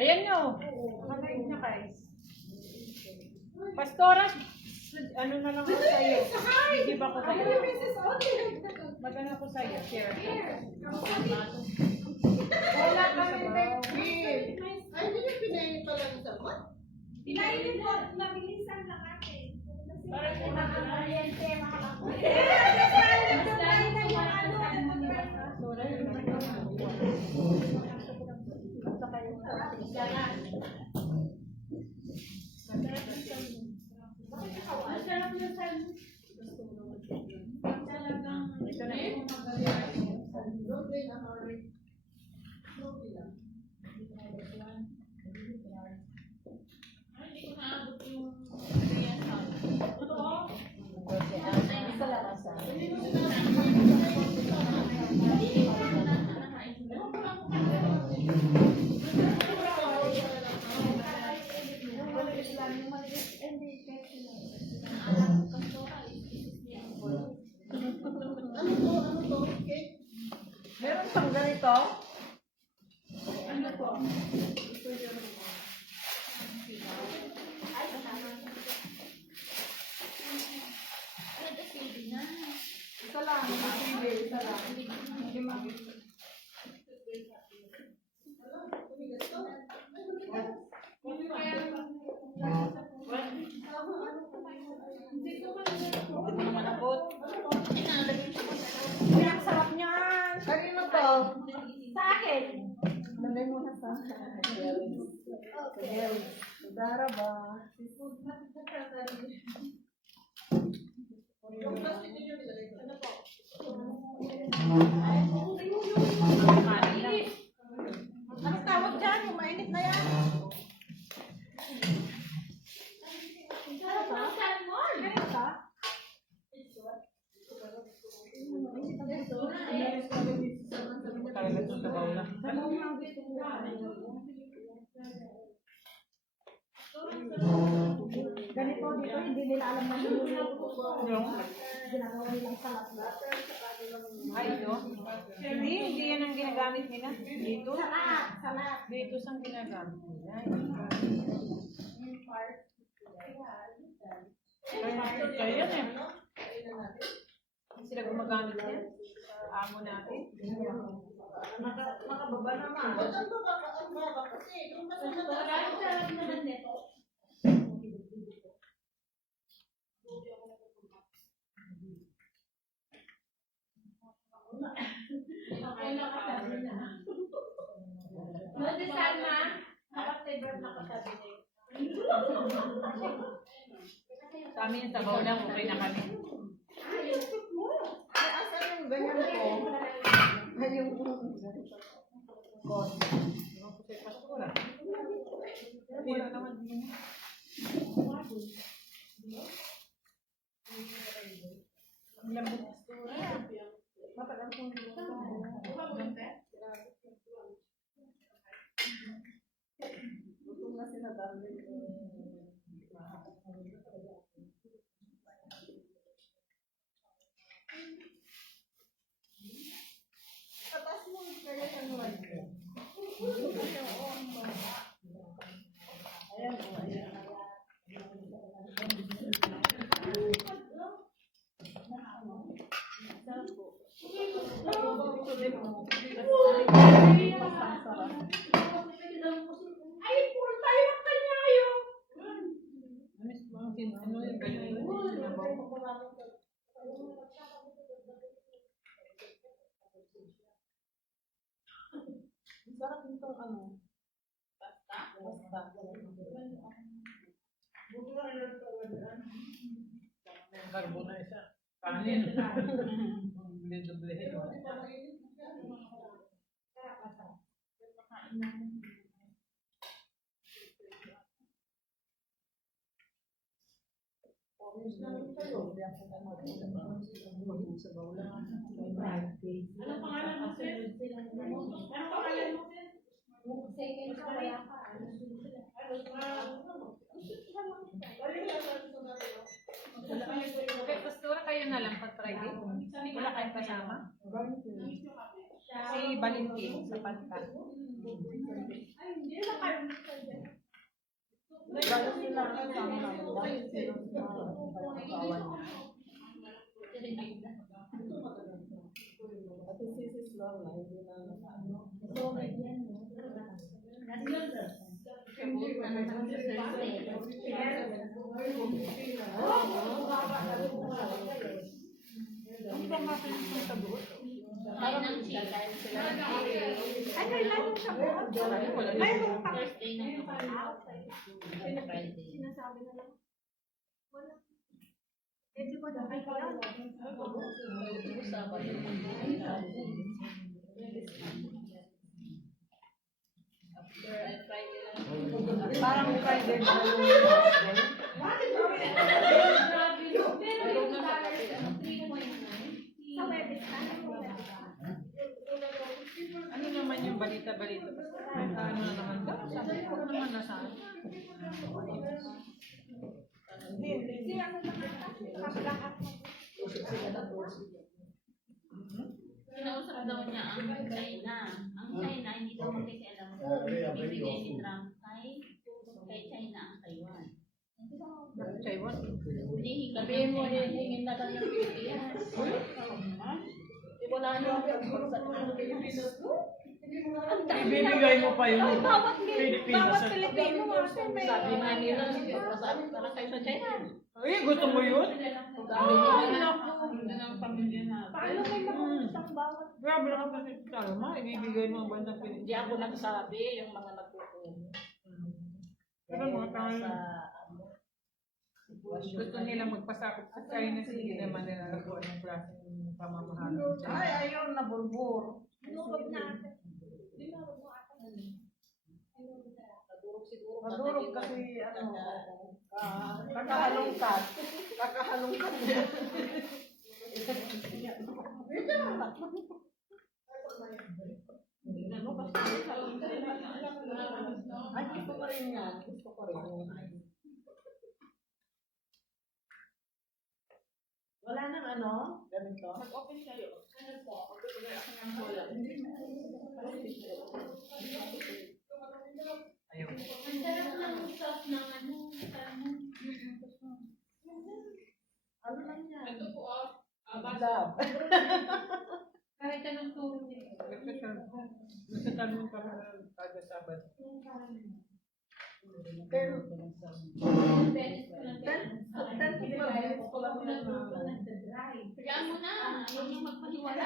Ayan nyo. Manayin na guys. Pastora, ano na lang ako sa'yo. Give ako sa'yo. Magano ako sa'yo. Share. Wala kami baby. Ay, hindi niyo pinainin pala ng samot? Pinainin mo, mabilisan lang natin. Para sa mga kuryente, mga meron pang ganito? Ano po? Isa lang, isa lang. Lima. Hindi mo naman abot. Ay, ang sarap niyan. Kanino to? Sa akin. Lagay mo na sa Dara ba? Yung plastic niyo nilagay ko. Ano po? Anong tawag dyan? Mainit na yan. Talaga ito sa baula. Ganito dito, hindi nila alam na yung ginagawa nilang salat. Ay, ito? Hindi yan ang ginagamit nila. Dito? Salat. Dito sang ginagamit nila. Kaya yan eh. Hindi sila gumagamit yan. Amo natin. Makababa naman. Ba't ang baba kasi? Yung mas mataas. naman nito. Buti sana, nakapag-favorite na kasabi niya. Sa amin sa baula, okay na kami. Ay, asan yung ganyan ko? Ay, yung... Wala naman din. Ang lambot pastora. Matagal kong dito. Gutom na sila dami. Tapos mo kaya yung white ko. Ayan po, ayan. Ay, puro tayo ng kanya yun. Ano yung ganyan? Sarap nitong ano? Pasta. Buto na ilan talaga. Karbo na isa. Kanin. Doble-doblehin. Anong pangalan mo, sir? Anong pangalan mo, sir? Second ka, wala ka. Okay, pastora kayo na lang pag Friday. Wala kayong kasama? Si Valentin sa Panta. Balas nila ang kasama namin. Dahil sila kawan niya. At isisis lang na, hindi na Ang pangasin mo sa buot. parang kakain sila. Ay, kailan siya po? Mayroon pa. Thursday na yun. Friday. Sinasabi na lang. Wala. Eh, di ba na kailan? After Friday lang. Parang Friday na Pero yung dollar, 3.9. Sa Webes na. ano naman yung balita-balita? Ano na naman daw? Sabi ko naman nasaan. Kasi ano naman, kapalakat mo. Kinausap daw niya ang China. Ang China, hindi daw makikialam kung bibigay ni Trump kay China ang Taiwan. Taiwan. Hinihingi Sabihin mo, hihingin na lang ng Pilipinas. Wala niyo ang Pilipinas mo. Ibibigay mo pa yung Bawat Pilipinas. Pilipino ate may... Sabi nga nila, sabi para kayo sa China. Ay, gusto mo yun? Ay, naku. ng pamilya natin. Paano may makakustang bawat? Grabe lang kasi Salma, ibibigay mo ang bansang Hindi Pilipinas. ako nagsabi, yung mga nagtutulong. Pero mga tao, Sa gusto nila magpasakop sa China, hindi naman nila ako anong klaseng pamamahala. ay, ayun, nabulbur. Dinurog natin. Dinurog mo ata. Nadurog siguro. Madurog kasi ano, Kakahalungkat. Kakahalungkat niya. Ay, gusto ko rin yan. Gusto ko rin. Wala nang ano? Ganito? Mag-open kayo. Ano po? Ayun. Ang sarap ng sauce ng ano. Ano lang yan? Ito po, Love. Kahit anong turo niya. Gusto tanong ka na taga-sabat. Pero, Beses ko lang beses ko lang yan na. Kaya mo na. Ayaw niyo magpaniwala.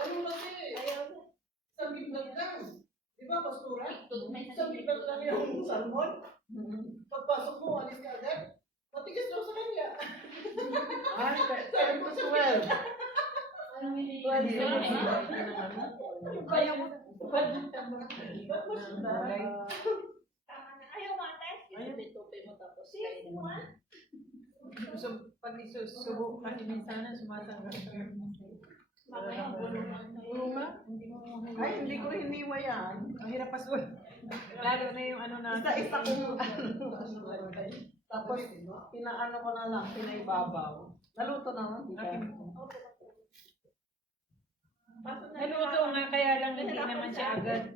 Ano kasi? Sa biglag lang. Di ba, pastura? May Sa biglag lang yung salmon. Pagpasok mo, alis ka agad. Matigas daw sa kanya. Ay, sabi ko sa well. Anong hindi? Kaya mo. Gulay. Tama na. Ayaw mate. Tupi mo tapos Sis, kainin mo. So, pag isusubo kasi minsan sumasangga. Mamaya, bulungan na yun. Puro nga. ay hindi ko hiniwa yan. Ang hirap pasul. Lalo na yung ano na. Isa-isa ko tapos pinaano ko na lang, pinaibabaw. Naluto naman, di ba? Naluto nga, kaya lang hindi naman siya agad.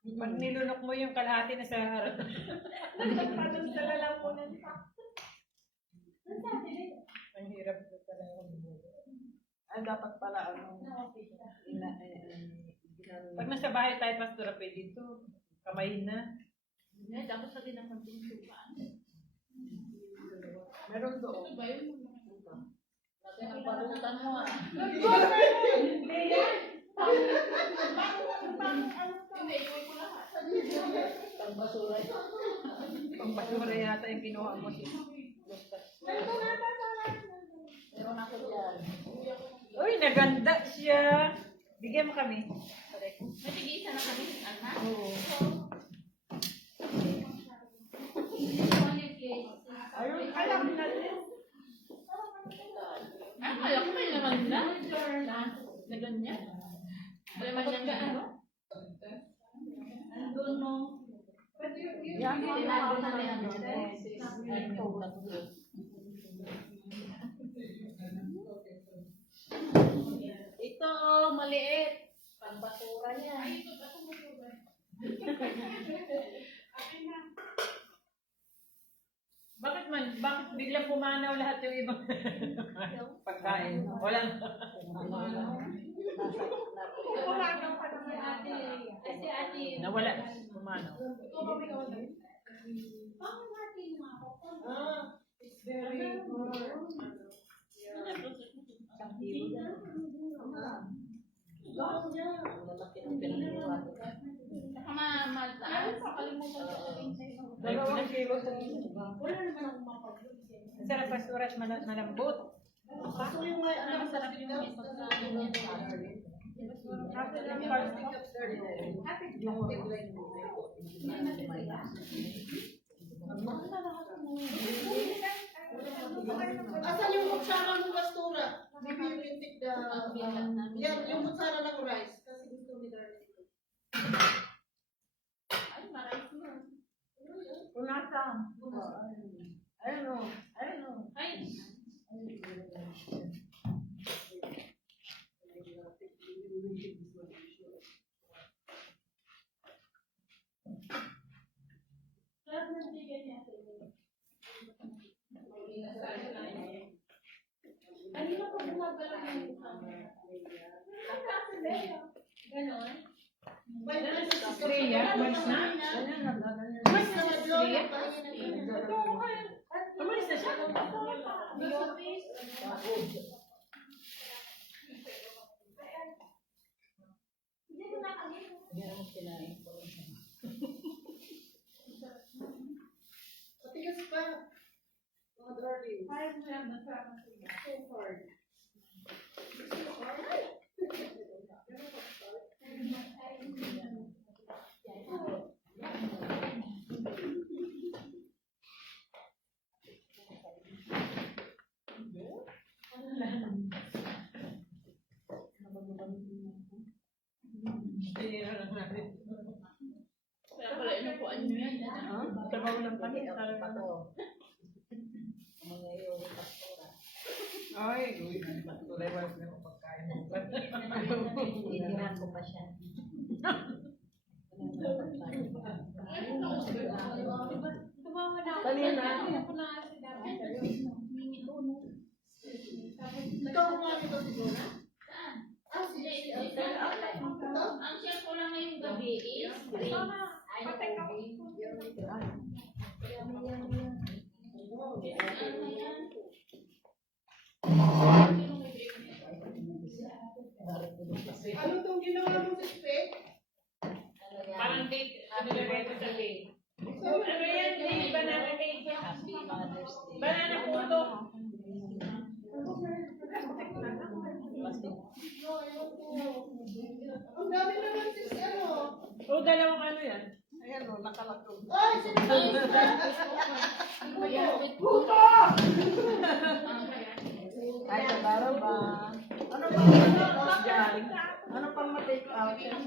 Pag nilunok mo yung kalahati na sa harap. Parang sa lalamunan pa. Ang sabi nito. Ang hirap na talaga. Ay, dapat pala ano, Pag nasa bahay tayo, pastora, pwede ito. Kamayin na. Ngayon, tapos sa din ang konting sukaan. meron doon. Ito ba yun? Lagyan ang balutan mo ah. Hindi, ikuwi ko lahat. Pagbasura ito. Pang basura yata yung kinuha mo. Meron ako dyan. Uy, naganda siya. Bigyan mo kami. May tigisa na kami, anak. Oo. Ayun, alam na rin. Ah, alam ko may laman na. Na ganyan. Laman niya na ano? Andun mo. Yan, Tinago na niya. Ito, maliit. Pambasura niya. Ay, ito. Ako mo Bakit biglang pumanaw lahat yung ibang pagkain? Walang Pumanaw pa naman ate. Kasi ate. nawala. Pumanaw. It's very good. Saka mataas. Nakalimutan ko sabihin sa'yo. 2 kilo sa Wala naman akong mapag-ibig. Ang sarap pasuras, malambot. Gusto ko yung Ang masarap yung may pagkain niya. Asan yung kutsara ng pastura? Maybe you can take the... Ang biyanan namin. Yan, yung kutsara ng rice. Kasi gusto ni Darlene. Ay, marais mo. Punata. Ayun o. Ay, sarap ng bigyan niya. Kanina pa gumagalaw yung ganon. May Freya, mais na? Mas na madlo. Umalis na siya. Matigas pa. Mga Darlene. So hard. Kaya pala inupuan niyo yan. Sabaw ng panik. Ay, tulay walas na yung pagkain. Tinihan ko pa siya. Kanina. Nagkakuha nito si Donna? Saan? Ah, si Ang chef ko lang ngayong gabi is green. Ay, nakubi. Ano itong ginawa mo sa spek? Parang cake, nilagay ko sa cake. Ano yan? Cake, banana cake. Banana puto. Ang dami naman sis, ano? O, dalawang ano yan? Ayan o, nakalagog. Ay, sinunod ka! Ay, sabaro ba? Ano pang ma-take out dyan? Ano pang ma-take out dyan?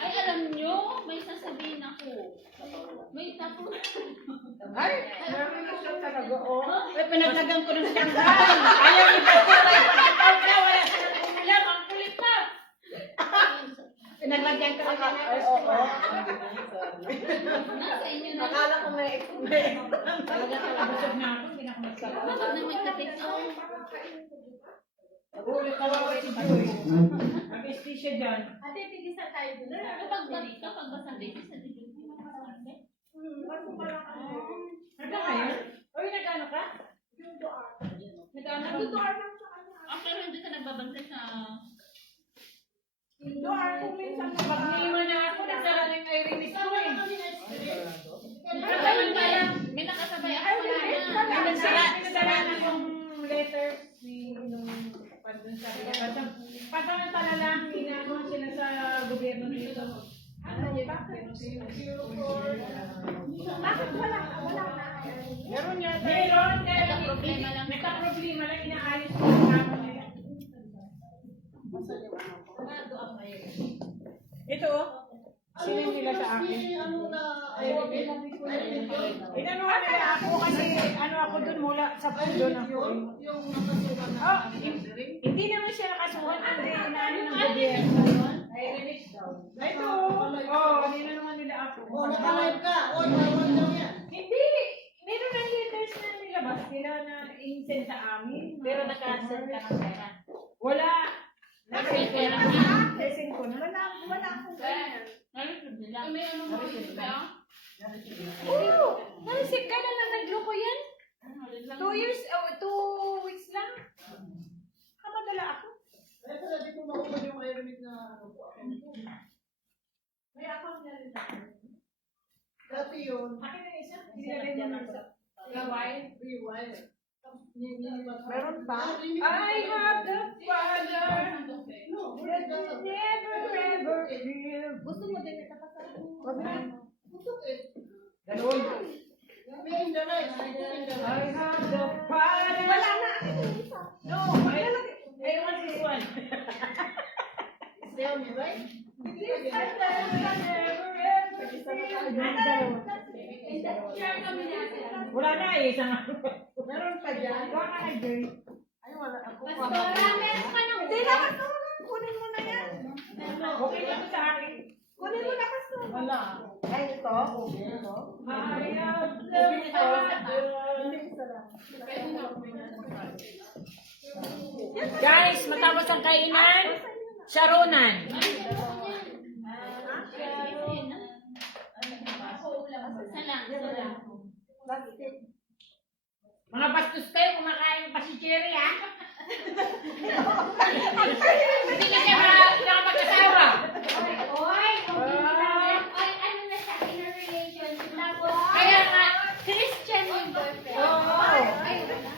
Ay, alam nyo, may sasabihin ako. May tapo. Ay, meron na siya talaga, oh. Ay, pinaglagan ko ng Shanghai. Ayaw ni Pastora. Ipag-out na, wala ka nang ulam. Ang kulit na. Pinaglagyan ko ng Ay, oo. Nasa inyo na. Akala ko may Talaga busog na ako. Hindi na ako magsasabi. Bakit naman ka-take out? Ulit ka ba si Joy? Mag-esti siya dyan. Ate, tigisan tayo dun. Kapag basta basis sa dito, hindi mo nakasarap. Hanggang ngayon? Uy, nag-ano ka? Nag-ano? After hindi ka nagbabantay sa... Doon kung minsan pag niliman na ako, nagsara na yung Irene ko eh. May nakasabay ako na. Nagsara na yung letter nung pandun sa Pansamantala lang, ginagawa sila sa gobyerno dito. Ano, bakit? Bakit wala na? Meron yata. Meron, Nagka-problema lang. nagka-problema lang, inaayos ko yung kama nila. Ito oh. Sinin nila sa akin. Ano na, Inanuhan nila ako kasi ano ako dun mula sa Ay, doon ako. yun, yung nakasukan na Oh, ring. Hindi naman siya nakasuhan kasi inaano ng Ano gobyerno. yun? Ay, release daw. Ito, oh, ninanungan nila ako. Oh, nakalive ka. Oy, bawal daw yan. Hindi, meron ng letters na nilabas sila na in-send sa amin. Pero naka-send ka ng pera. Wala. Naka-send pera ka? Send ko na. Wala akong ganyan. Narisip nila. May ano mo rin ba? Oo, narisip ka na lang nagloko yan. 2 weeks lang. Kamadala ako. Ay, pala, di ko makuha yung ironic na ano po. May account na rin ako. Dati yun, Akin na isa. Sinalay mo na isa. rewire. Meron pa? I have the Father No, that will never ever leave. Gusto mo din nakakasama? Wag na. Ganun. May in the right. May in the I right. have the Father. Wala na. Akin yung isa. No, I want this one. Stay on the right. Share kami natin. Wala na eh, isang Meron pa dyan? Wala ka na, Joy. Ay, wala ako. Pastora, meron ka ng Hindi naman na. Kunin mo na yan. Okay na ito sa akin. Kunin mo na kasi. Wala. Ay, ito. Okay, ito. I have the Hindi, isa lang. Guys, matapos ang kainan, Sharonan. Plastic. Mga bastos kayo, kumakain ng pasicheri, ha? Hindi ka siya nakapag-asawa. Oy, ano na siya, in a relationship. Tapos, Kaya nga, Christian yung boyfriend. Oo. Ay, wala.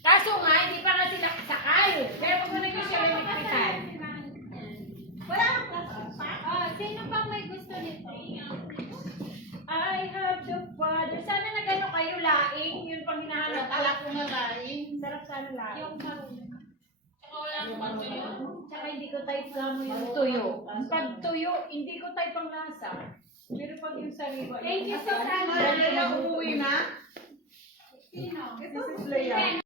kaso nga, hindi pa nga sila kasakal. Kaya pag mo naging siya yung kapital. Wala kang kasama. Oh, sino pang may gusto nito? I have the Father. Sana nagano kayo, laing. Yun pang hinahanap. Akala ko na laing. Sarap sana laing. Yung marunong. Tsaka wala akong pagto yun. Tsaka hindi ko type kamo yung tuyo. Pag tuyo, hindi ko type ang lasa. Pero pag yung sariwa. Thank you so much. Ay, umuwi na? Sino? This is Leia.